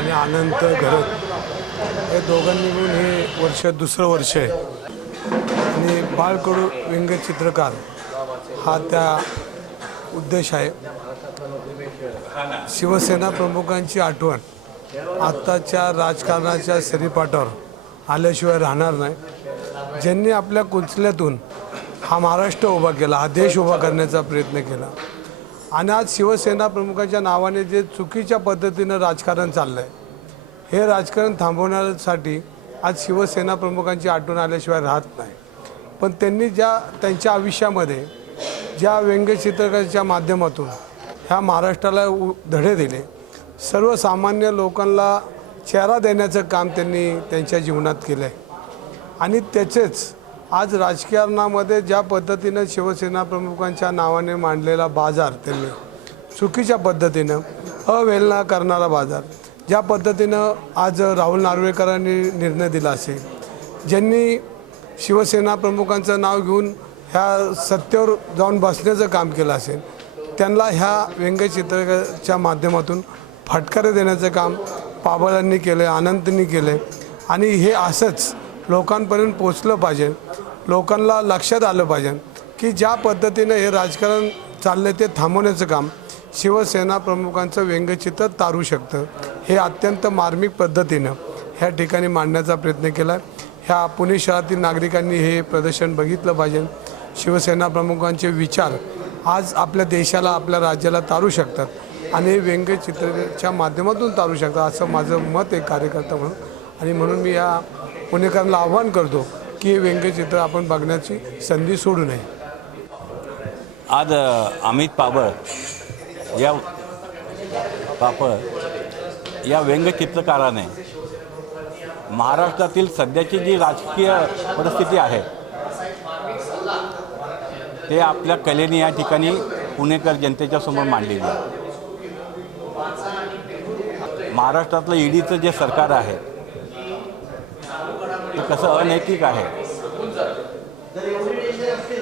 आणि अनंत घरत हे दोघांनी मिळून हे वर्ष दुसरं वर्ष आहे. आणि बाळकडू व्यंगचित्रकार हा त्या उद्देश आहे. शिवसेना प्रमुखांची आठवण आत्ताच्या राजकारणाच्या सरीपाटावर आल्याशिवाय राहणार नाही. ज्यांनी आपल्या कुचल्यातून हा महाराष्ट्र उभा केला हा देश उभा करण्याचा प्रयत्न केला आणि आज शिवसेना प्रमुखाच्या नावाने जे चुकीच्या पद्धतीनं राजकारण चाललं आहे हे राजकारण थांबवण्यासाठी आज शिवसेना प्रमुखांची आठवण आल्याशिवाय राहत नाही. पण त्यांनी ज्या त्यांच्या आयुष्यामध्ये ज्या व्यंगचित्रकाच्या माध्यमातून ह्या महाराष्ट्राला उ धडे दिले सर्वसामान्य लोकांना चेहरा देण्याचं काम त्यांनी त्यांच्या जीवनात केलं आहे आणि त्याचेच आज राजकारणामध्ये ज्या पद्धतीनं शिवसेना प्रमुखांच्या नावाने मांडलेला बाजार त्यांनी चुकीच्या पद्धतीनं अवहेलना करणारा बाजार ज्या पद्धतीनं आज राहुल नार्वेकरांनी निर्णय दिला असेल ज्यांनी शिवसेना प्रमुखांचं नाव घेऊन ह्या सत्तेवर जाऊन बसण्याचं काम केलं असेल त्यांना ह्या व्यंगचित्रच्या माध्यमातून फटकारे देण्याचं काम पाबळांनी केलं आहे अनंतनी केलं आहे आणि हे असंच लोकांपर्यंत पोचलं पाहिजे. लोकांना लक्षात आलं पाहिजे की ज्या पद्धतीनं हे राजकारण चाललं ते थांबवण्याचं काम शिवसेना प्रमुखांचं व्यंगचित्र तारू शकतं. हे अत्यंत मार्मिक पद्धतीनं ह्या ठिकाणी मांडण्याचा प्रयत्न केला ह्या पुणे शहरातील नागरिकांनी हे प्रदर्शन बघितलं पाहिजे. शिवसेना प्रमुखांचे विचार आज आपल्या देशाला आपल्या राज्याला तारू शकतात आणि हे माध्यमातून तारू शकतात असं माझं मत आहे कार्यकर्ता म्हणून. आणि म्हणून मी या पुणेकरांना आव्हान करतो की हे व्यंगचित्र आपण बघण्याची संधी सोडू नये. आज अमित पाबळ या पापळ या व्यंगचित्रकाराने महाराष्ट्रातील सध्याची जी राजकीय परिस्थिती आहे ते आपल्या कलेने या ठिकाणी पुणेकर जनतेच्या समोर मांडलेली आहे. महाराष्ट्रातलं ईडीचं जे सरकार आहे ते कसं अनैतिक आहे.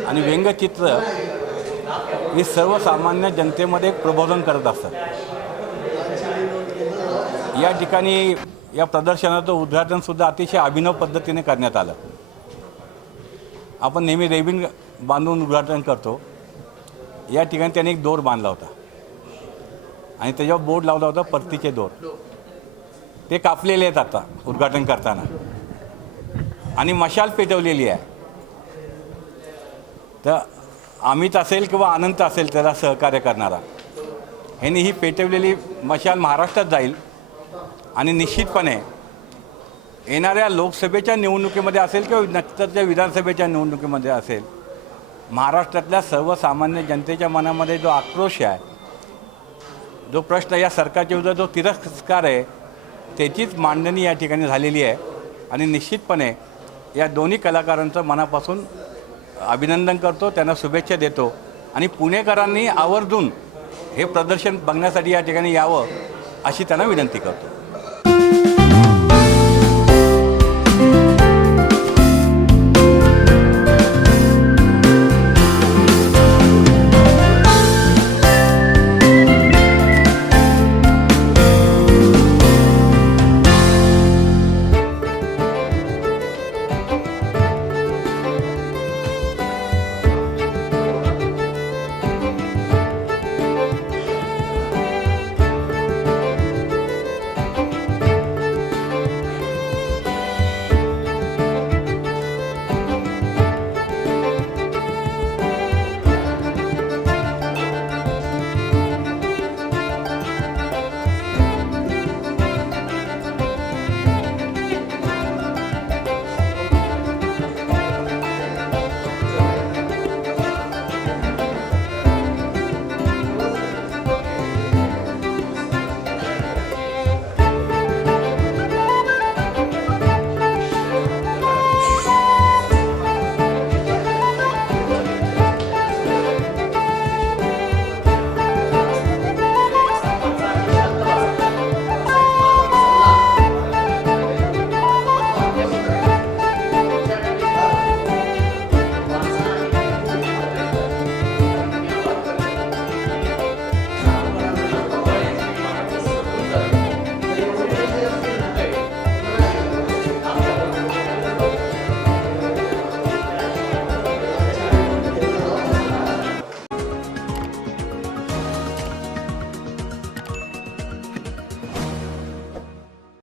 आणि व्यंगचित्र हे सर्वसामान्य जनतेमध्ये एक प्रबोधन करत असतात या ठिकाणी या प्रदर्शनाचं उद्घाटनसुद्धा अतिशय अभिनव पद्धतीने करण्यात आलं. आपण नेहमी रेबिन बांधून उद्घाटन करतो. या ठिकाणी त्यांनी एक दोर बांधला होता. आणि त्याच्यावर बोर्ड लावला होता परतीचे दोर. ते कापलेले आहेत आता उद्घाटन करताना. आणि मशाल पेटवलेली आहे. तर अमित असेल किंवा अनंत असेल त्याला सहकार्य करणारा. ह्यांनी ही पेटवलेली मशाल महाराष्ट्रात जाईल. आणि निश्चितपणे येणाऱ्या लोकसभेच्या निवडणुकीमध्ये असेल किंवा नंतरच्या विधानसभेच्या निवडणुकीमध्ये असेल महाराष्ट्रातल्या सर्वसामान्य जनतेच्या मनामध्ये जो आक्रोश आहे जो प्रश्न या सरकारच्या विरुद्ध जो तिरस्कार आहे त्याचीच मांडणी या ठिकाणी झालेली आहे. आणि निश्चितपणे या दोन्ही कलाकारांचं मनापासून अभिनंदन करतो त्यांना शुभेच्छा देतो. आणि पुणेकरांनी आवर्जून हे प्रदर्शन बघण्यासाठी या ठिकाणी यावं अशी त्यांना विनंती करतो.